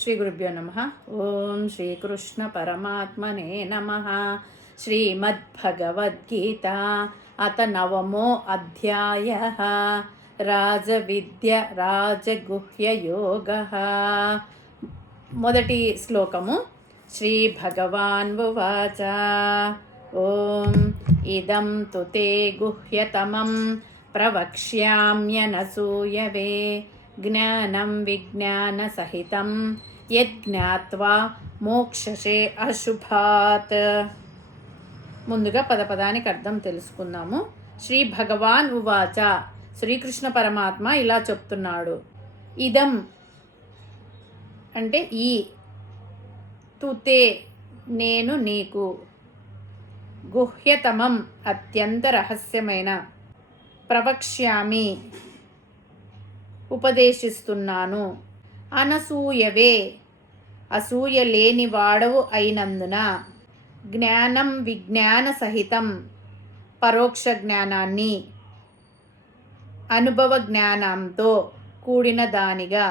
శ్రీ గురుభ్యో నమః. ఓం శ్రీకృష్ణ పరమాత్మనే నమః. శ్రీమద్భగవద్గీత అత నవమో అధ్యాయః. రాజవిద్య రాజగుహ్యయోగః. మొదటి శ్లోకము. శ్రీ భగవాన్ ఉవాచ. ఓం ఇదం తు తే గుహ్యతమం ప్రవక్ష్యామ్యనసూయవే జ్ఞానం విజ్ఞానసహితం యజ్ఞాత్వా మోక్షసే అశుభాత్. ముందుగా పదపదానికి అర్థం తెలుసుకుందాము. శ్రీ భగవాన్ ఉవాచ. శ్రీకృష్ణ పరమాత్మ ఇలా చెప్తున్నాడు. ఇదం అంటే ఈ, తుతే నేను నీకు, గుహ్యతమం అత్యంత రహస్యమైన, ప్రవక్ష్యామి ఉపదేశిస్తున్నాను, అనసూయవే అసూయ లేని వాడవు అయినందున, జ్ఞానం విజ్ఞాన సహితం పరోక్ష జ్ఞానాన్ని అనుభవ జ్ఞానంతో కూడిన దానిగా,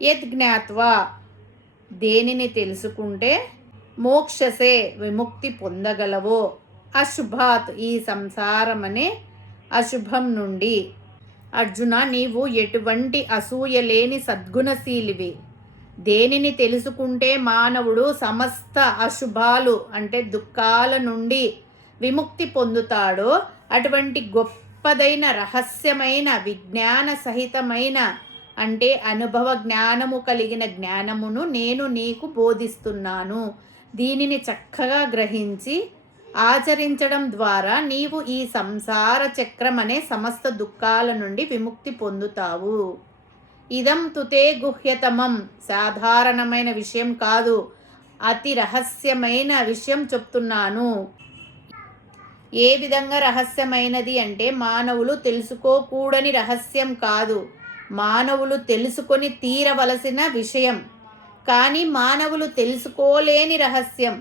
యజ్ఞాత్వా దేనిని తెలుసుకుంటే మోక్షసే విముక్తి పొందగలవో, అశుభాత్ ఈ సంసారమనే అశుభం నుండి. అర్జున, నీవు ఎటువంటి అసూయ లేని సద్గుణశీలివి. దేనిని తెలుసుకుంటే మానవుడు సమస్త అశుభాలు అంటే దుఃఖాల నుండి విముక్తి పొందుతాడో అటువంటి గొప్పదైన రహస్యమైన విజ్ఞాన సహితమైన అంటే అనుభవ జ్ఞానము కలిగిన జ్ఞానమును నేను నీకు బోధిస్తున్నాను. దీనిని చక్కగా గ్రహించి ఆచరించడం ద్వారా నీవు ఈ సంసార చక్రం అనే సమస్త దుఃఖాల నుండి విముక్తి పొందుతావు. ఇదం తుతే గుహ్యతమం, సాధారణమైన విషయం కాదు, అతి రహస్యమైన విషయం చెప్తున్నాను. ఏ విధంగా రహస్యమైనది అంటే మానవులు తెలుసుకోకూడని రహస్యం కాదు, మానవులు తెలుసుకొని తీరవలసిన విషయం. కానీ మానవులు తెలుసుకోలేని రహస్యం.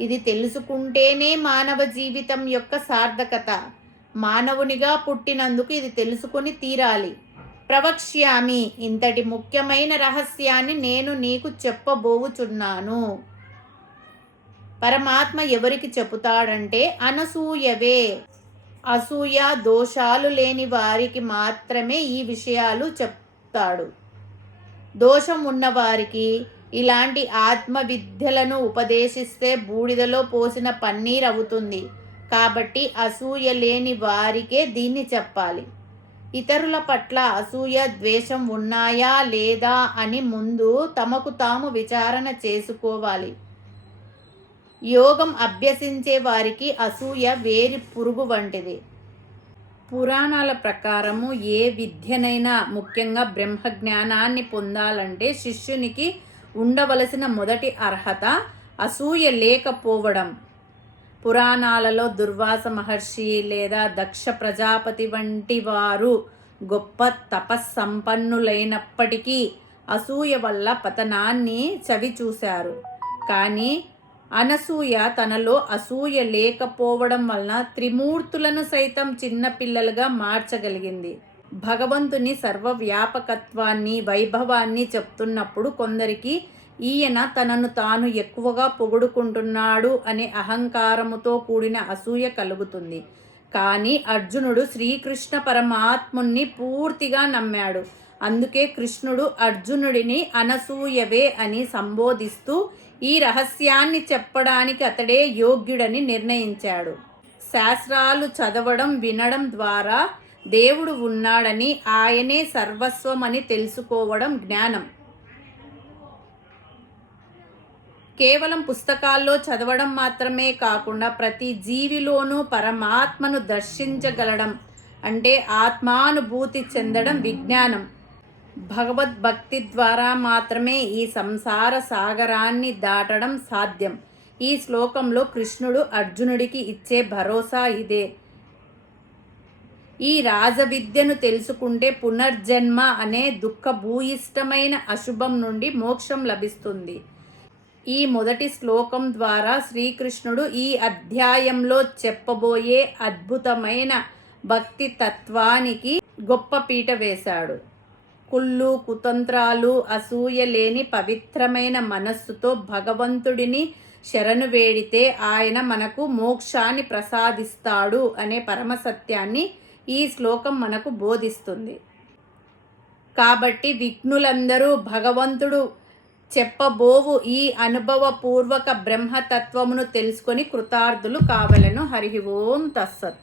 ఇది తెలుసుకుంటేనే మానవ జీవితం యొక్క సార్థకత. మానవునిగా పుట్టినందుకు ఇది తెలుసుకొని తీరాలి. ప్రవక్ష్యామి, ఇంతటి ముఖ్యమైన రహస్యాన్ని నేను నీకు చెప్పబోవుచున్నాను. పరమాత్మ ఎవరికి చెబుతాడంటే అనసూయవే, అసూయ దోషాలు లేని వారికి మాత్రమే ఈ విషయాలు చెప్తాడు. దోషం ఉన్నవారికి ఇలాంటి ఆత్మ విద్యలను ఉపదేశిస్తే బూడిదలో పోసిన పన్నీర్ అవుతుంది. కాబట్టి అసూయ లేని వారికే దీన్ని చెప్పాలి. ఇతరుల పట్ల అసూయ ద్వేషం ఉన్నాయా లేదా అని ముందు తమకు తాము విచారణ చేసుకోవాలి. యోగం అభ్యసించే వారికి అసూయ వేరి పురుగు వంటిది. పురాణాల ప్రకారము ఏ విద్యనైనా ముఖ్యంగా బ్రహ్మజ్ఞానాన్ని పొందాలంటే శిష్యునికి ఉండవలసిన మొదటి అర్హత అసూయ లేకపోవడం. పురాణాలలో దుర్వాస మహర్షి లేదా దక్ష ప్రజాపతి వంటి వారు గొప్ప తపస్సంపన్నులైనప్పటికీ అసూయ వల్ల పతనాన్ని చవిచూశారు. కానీ అనసూయ తనలో అసూయ లేకపోవడం వలన త్రిమూర్తులను సైతం చిన్నపిల్లలుగా మార్చగలిగింది. భగవంతుని సర్వవ్యాపకత్వాన్ని వైభవాన్ని చెప్తున్నప్పుడు కొందరికి ఈయన తనను తాను ఎక్కువగా పొగుడుకుంటున్నాడు అనే అహంకారముతో కూడిన అసూయ కలుగుతుంది. కానీ అర్జునుడు శ్రీకృష్ణ పరమాత్ముని పూర్తిగా నమ్మాడు. అందుకే కృష్ణుడు అర్జునుడిని అనసూయవే అని సంబోధిస్తూ ఈ రహస్యాన్ని చెప్పడానికి అతడే యోగ్యుడని నిర్ణయించాడు. శాస్త్రాలు చదవడం వినడం ద్వారా దేవుడు ఉన్నాడని, ఆయనే సర్వస్వం అని తెలుసుకోవడం జ్ఞానం. కేవలం పుస్తకాల్లో చదవడం మాత్రమే కాకుండా ప్రతి జీవిలోనూ పరమాత్మను దర్శించగలడం అంటే ఆత్మానుభూతి చెందడం విజ్ఞానం. భగవద్భక్తి ద్వారా మాత్రమే ఈ సంసార సాగరాన్ని దాటడం సాధ్యం. ఈ శ్లోకంలో కృష్ణుడు అర్జునుడికి ఇచ్చే భరోసా ఇదే. ఈ రాజవిద్యను తెలుసుకుంటే పునర్జన్మ అనే దుఃఖభూయిష్టమైన అశుభం నుండి మోక్షం లభిస్తుంది. ఈ మొదటి శ్లోకం ద్వారా శ్రీకృష్ణుడు ఈ అధ్యాయంలో చెప్పబోయే అద్భుతమైన భక్తి తత్వానికి గొప్ప పీట వేశాడు. కుళ్ళు కుతంత్రాలు అసూయ లేని పవిత్రమైన మనస్సుతో భగవంతుడిని శరణు వేడితే ఆయన మనకు మోక్షాన్ని ప్రసాదిస్తాడు అనే పరమసత్యాన్ని ఈ శ్లోకం మనకు బోధిస్తుంది. కాబట్టి విఘ్నులందరూ భగవంతుడు చెప్పబోవు ఈ అనుభవపూర్వక బ్రహ్మతత్వమును తెలుసుకొని కృతార్థులు కావలను. హరి ఓం తస్సత్.